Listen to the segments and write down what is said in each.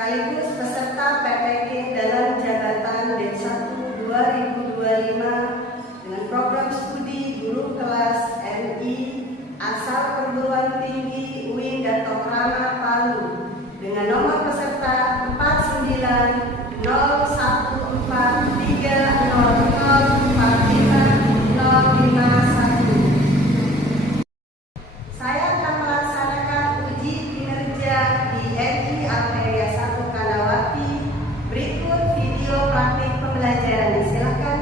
sekaligus peserta PPK dalam jabatan D1 2025 dengan program studi guru kelas MI asal perguruan tinggi UIN Dato Krama Palu dengan nomor peserta 4900304500551. Saya akan melaksanakan uji kinerja di MI Arteria 1 Kalawati. Berikut video praktik pembelajaran. Silakan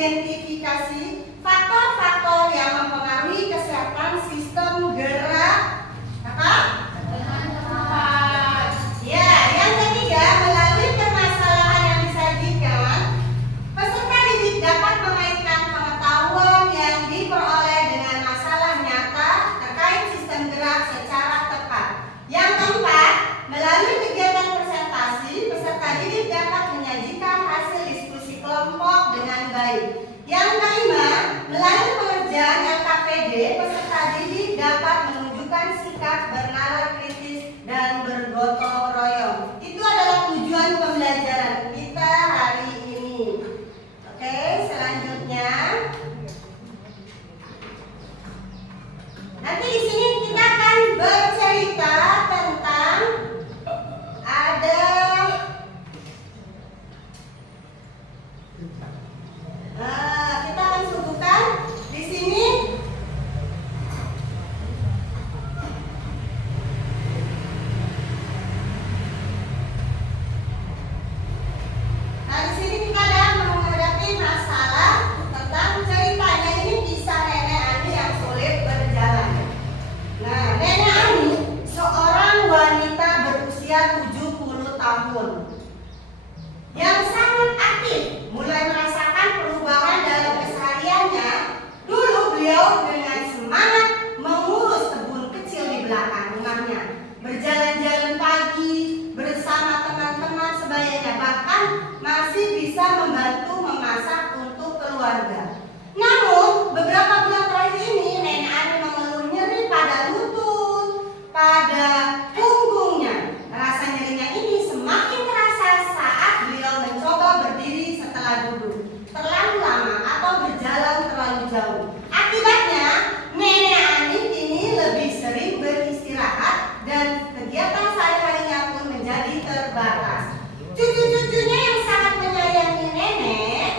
mengidentifikasi faktor-faktor yang mempengaruhi kesehatan sistem gerak apa? Ya, yang ketiga, melalui permasalahan yang disajikan, peserta didik dapat mengaitkan pengetahuan yang diperoleh dengan masalah nyata terkait sistem gerak secara tepat. Yang keempat, melalui kegiatan presentasi, peserta didik dapat menyajikan hasil diskusi kelompok dengan baik. Yang kelima, melalui pengerjaan LKPD, peserta didik dapat menunjukkan sikap bernalar kritis dan bergotong royong. Itu adalah tujuan pembelajaran kita hari ini. Oke, selanjutnya. Nanti di sini kita akan bercerita tentang kita akan suguhkan di sini di sini kita akan menghadapi masalah tentang ceritanya ini kisah Nenek Ani yang sulit berjalan. Nah, Nenek Ani seorang wanita berusia 70 tahun yang sangat aktif, mulai merasakan perubahan dalam kesehariannya. Dulu beliau dengan semangat mengurus kebun kecil di belakang rumahnya, berjalan-jalan pagi bersama teman-teman sebayanya, bahkan masih bisa membantu memasak untuk keluarga. Namun beberapa bulan terakhir ini Nenek Ani mengeluh nyeri pada lutut, pada punggungnya. Rasa nyerinya ini semakin terasa saat beliau mencoba berdiri setelah duduk terlalu lama atau berjalan terlalu jauh. Akibatnya, Nenek Ani kini lebih sering beristirahat dan kegiatan sehari-harinya pun menjadi terbatas. Cucu-cucunya yang sangat menyayangi Nenek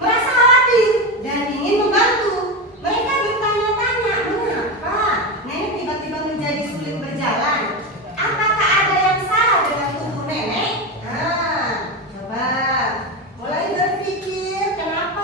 merasa khawatir dan ingin membantu. Mereka bertanya-tanya, mengapa Nenek tiba-tiba menjadi sulit berjalan? Apakah ada yang salah dengan tubuh Nenek? Coba mulai berpikir kenapa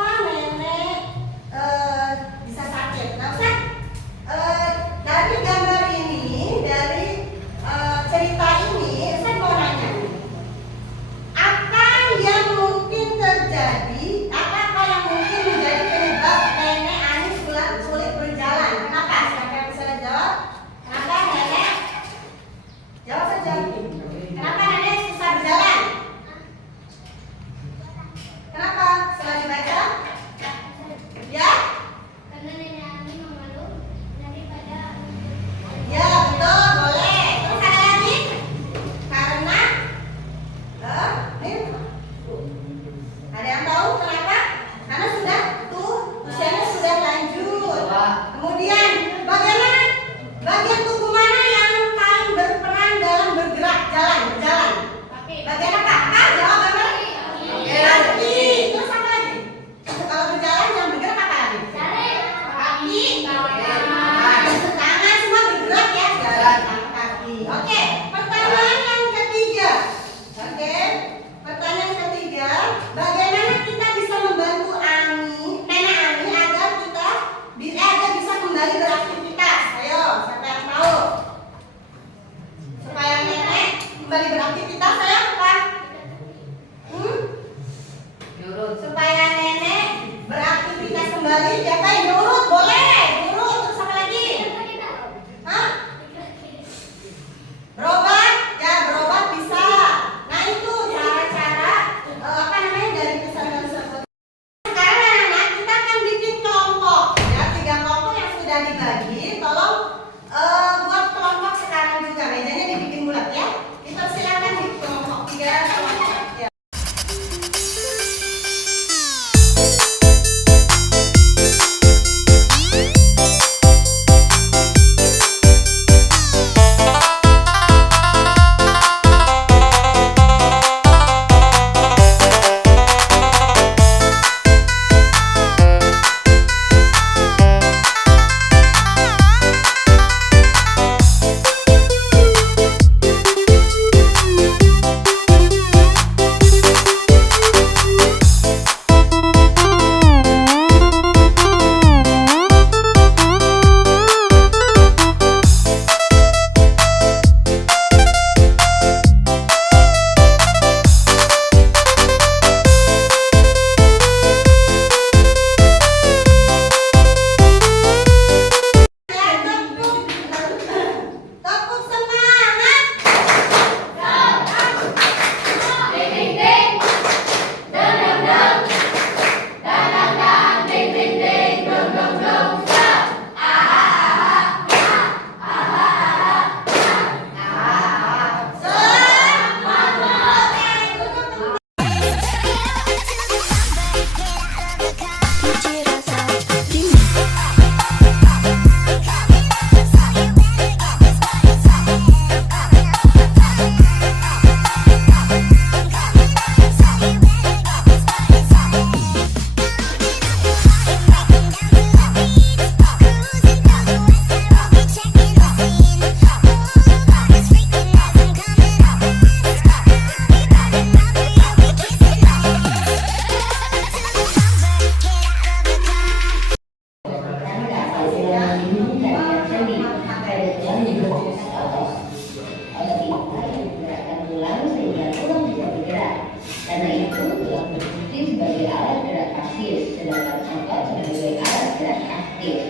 sedangkan otot sebagai alat gerak aktif.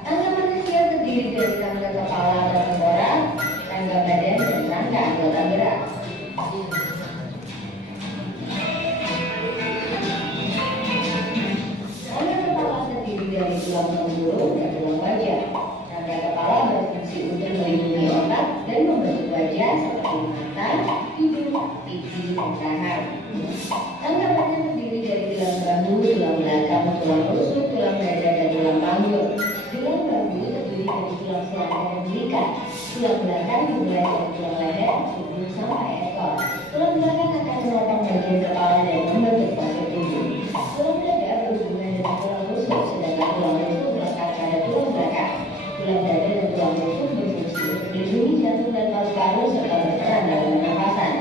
Rangka manusia terdiri dari rangka kepala atau tengkorak, rangka badan, dan rangka anggota gerak. Rangka kepala terdiri dari tulang tempurung dan tulang wajah. Rangka kepala berfungsi untuk melindungi otak dan membentuk wajah seperti mata, hidung, pipi, dan tangan. Rangka badan terdiri dari tulang bahu, tulang belakang, tulang rusuk, tulang dada, dan tulang panggul. Tulang bahu terdiri dari tulang selangkah dan belikat. Tulang belakang dimulai dari tulang leher, hidung, sampai ekor. Tulang belakang akan menopang bagian kepala dan membentuk postur tubuh. Tulang dada berhubungan dengan tulang rusuk, sedangkan tulang rusuk melekat pada tulang belakang. Tulang dada dan tulang rusuk berfungsi untuk melindungi jantung dan paru-paru serta berperan dalam pernapasan.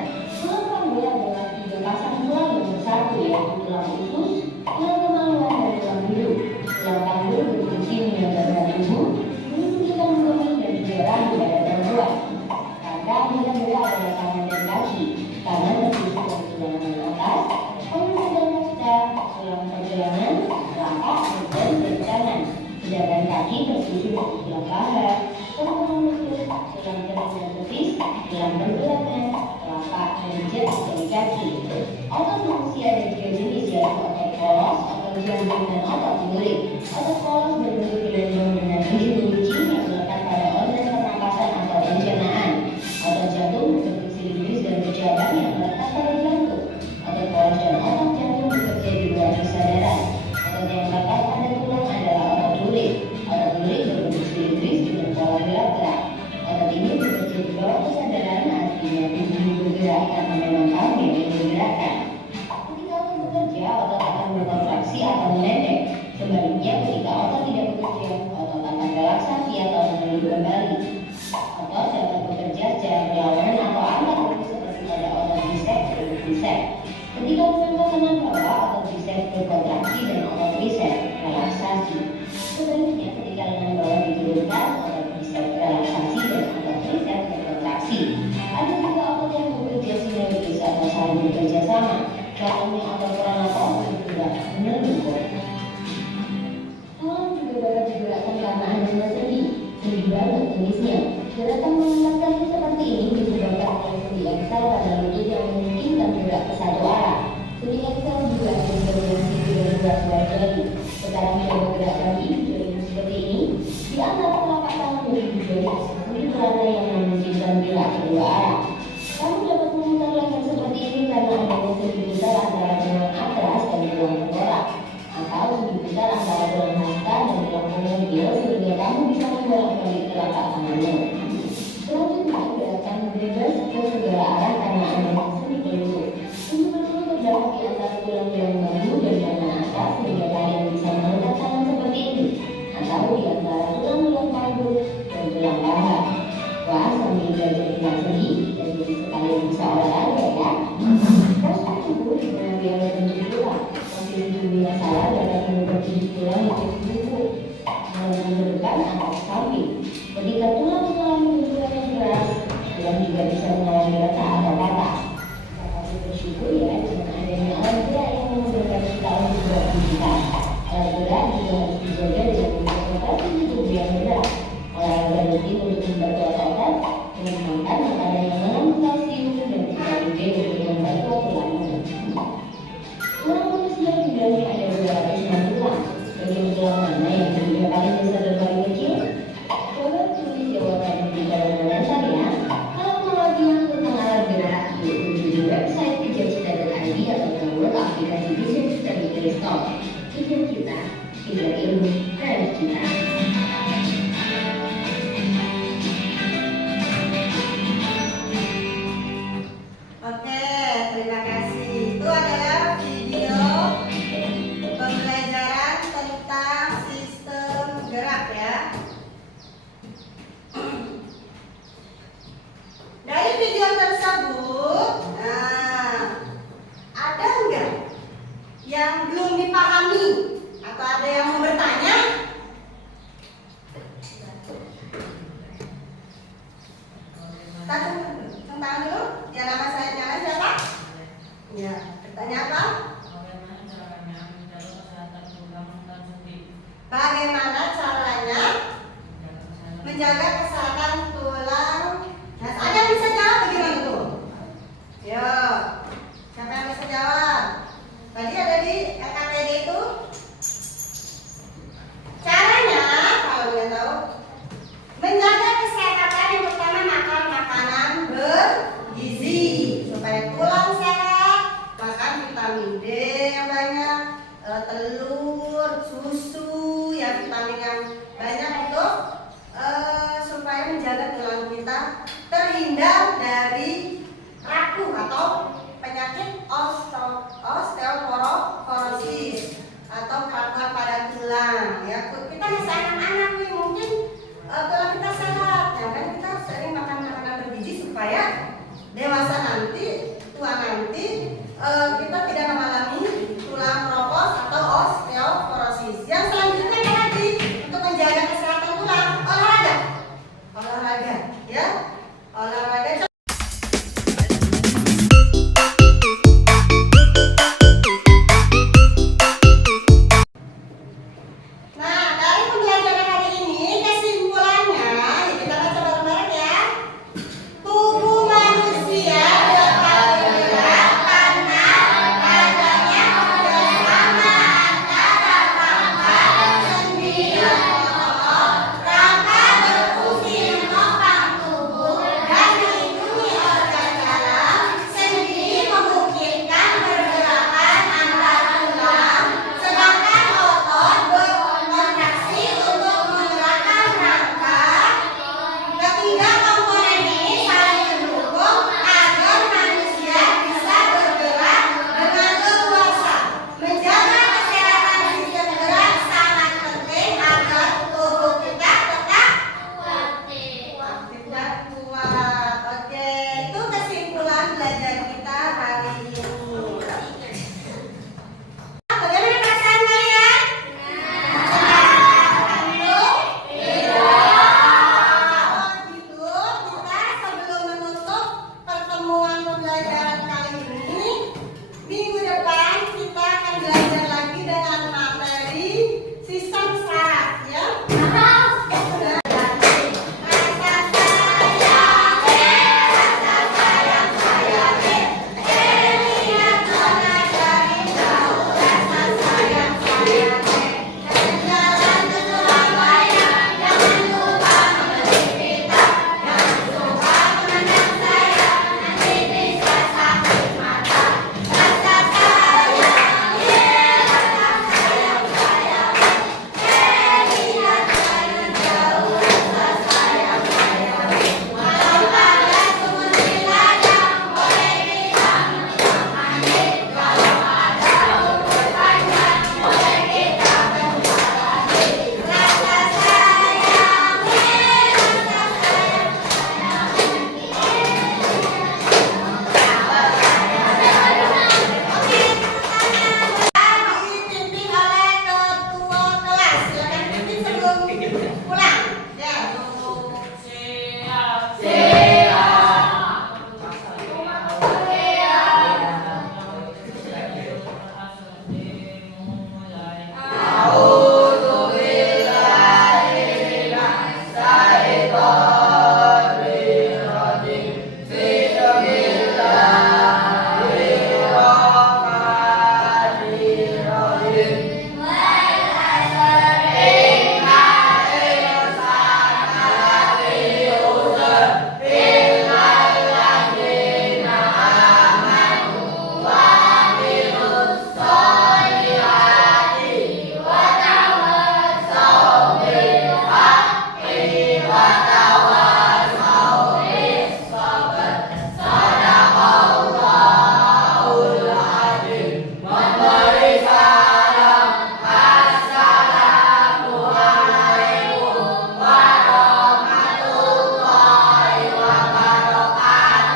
Tulang panggul adalah 3 pasang tulang nomor 1, yaitu tulang usus, tulang kemaluan, dan tulang hidup. Tulang panggul berfungsi menyegarkan tubuh, melindungi kandungan dan juga rahim pada perempuan. Rangka anggota gerak adalah tangan dan kaki. Tangan tersusun dari tulang atas, panggul dan kasta, tulang pergelangan, telapak, dan tangan. Sedangkan kaki tersusun dari tulang paha, tulang lutut, tulang tenis dan betis, tulang pergelangan, telapak, dan jari dari kaki. Otot manusia ada 3 jenis, yaitu otot polos, otot jantung, dan otot lirik. Otot polos berbentuk gelembung dengan biji-biji yang melekat pada organ pernapasan atau pencernaan. Otot jantung berbentuk silindris dan bercabang yang melekat pada jantung. Otot polos dan otot jantung bekerja di luar kesadaran. Otot yang melekat pada tulang adalah otot lurik. Otot lurik berbentuk silindris dengan pola gerak-gerak. Otot ini bekerja di bawah kesadaran, artinya tubuh bergerak karena memang kami yang menggerakkan. Ketika otot bekerja, otot akan berkontraksi atau menendek. Sebaliknya, ketika otot tidak bekerja, otot akan relaksasi atau menunduk kembali. Otot dapat bekerja secara berlawanan atau antagonis seperti pada otot bisep dan tricep. Ketika memang teman bawah, otot bisep berkontraksi dan otot tricep relaksasi. Sebaliknya, ketika lengan bawah diturunkan, otot bisep relaksasi dan otot tricep berkontraksi. Ada juga otot yang bekerja sinergis atau saling bekerja sama. Contohnya otot pranata bergerak menunduk. Tulang juga dapat digerakkan karena adanya sendi bantu tulisnya. Gerakan mengangkat kaki seperti ini disebabkan oleh sendi aksal pada lutut yang memungkinkan gerak ke satu arah. Sendi aksal juga ada di bagian siku dan gerak sebelah jari. Sekarang coba gerak kaki seperti ini. Di antara telapak tangan dan jari sendi berada yang memungkinkan gerak kedua arah. Kamu dapat memutar leher seperti ini karena adanya sendi besar antara tulang atlas dan tulang tengkorak, atau sendi besar antara tulang hasta dan tulang penguntil sehingga kamu bisa membolak-balik telapak tanganmu. Selanjutnya, gerakan bebas ke segala arah karena adanya sendi pelusuk. Tunjukkan dulu terdapat di antara tulang-tulang bahu dan tangan atas sehingga kalian bisa mengangkat tangan seperti ini, atau di antara tulang-tulang panggul dan tulang paha. Wah, sambil belajar tentang sendi, jadi sekalian bisa olahraga ya. Postur tubuh dengan biaya bentuk tulang. Posisi tubuh yang salah dapat mengubah tubuh tulang menjadi tubuh melalui ke depan atau ke samping. Ketika tulang mengalami benturan yang keras, tulang juga bisa mengalami retak atau patah. Kita patut bersyukur ya dengan adanya alat gerak yang memudahkan kita untuk beraktivitas. Alat gerak juga harus dijaga dengan konsentrasi tubuh yang benar. Olahraga rutin untuk memperkuat otot, mengembangkan makanan yang mengandung kalsium dan vitamin B untuk memperkuat tulangmu. Tulang manusia jumlahnya ada 206 tulang. Bagian tulang mana yang jumlahnya paling besar dan paling kecil? Coba tulis jawabannya di kolom komentar ya. Kalau mau lagi yang tentang alat gerak, yuk kunjungi website pijacita.id atau download aplikasi Pijacita di Play Store. Pijacita, pijat ilmu, kreatif kita. Oke, terima kasih. Itu adalah video pembelajaran tentang sistem gerak ya. Dari video tersebut, ada enggak yang belum dipahami atau ada yang mau bertanya? Tentang dulu, ya nama saya siapa? Ya, bertanya apa? yang banyak, telur, susu, ya vitamin yang banyak untuk supaya menjaga tulang kita terhindar dari rapuh atau penyakit osteoporosis atau kanker pada tulang. Ya, kita masih anak-anak nih, mungkin tulang kita sehat, ya kan kita sering makan makanan bergizi supaya dewasa nanti, tua nanti kita tidak mengalami tulang keropos atau osteoporosis. Yang selanjutnya apa lagi untuk menjaga kesehatan tulang? Olahraga, ya, olahraga.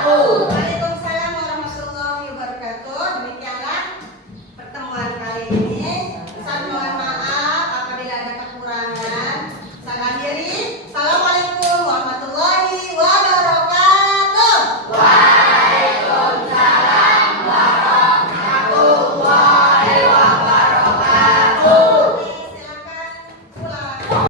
Waalaikumsalam warahmatullahi wabarakatuh. Demikianlah pertemuan kali ini.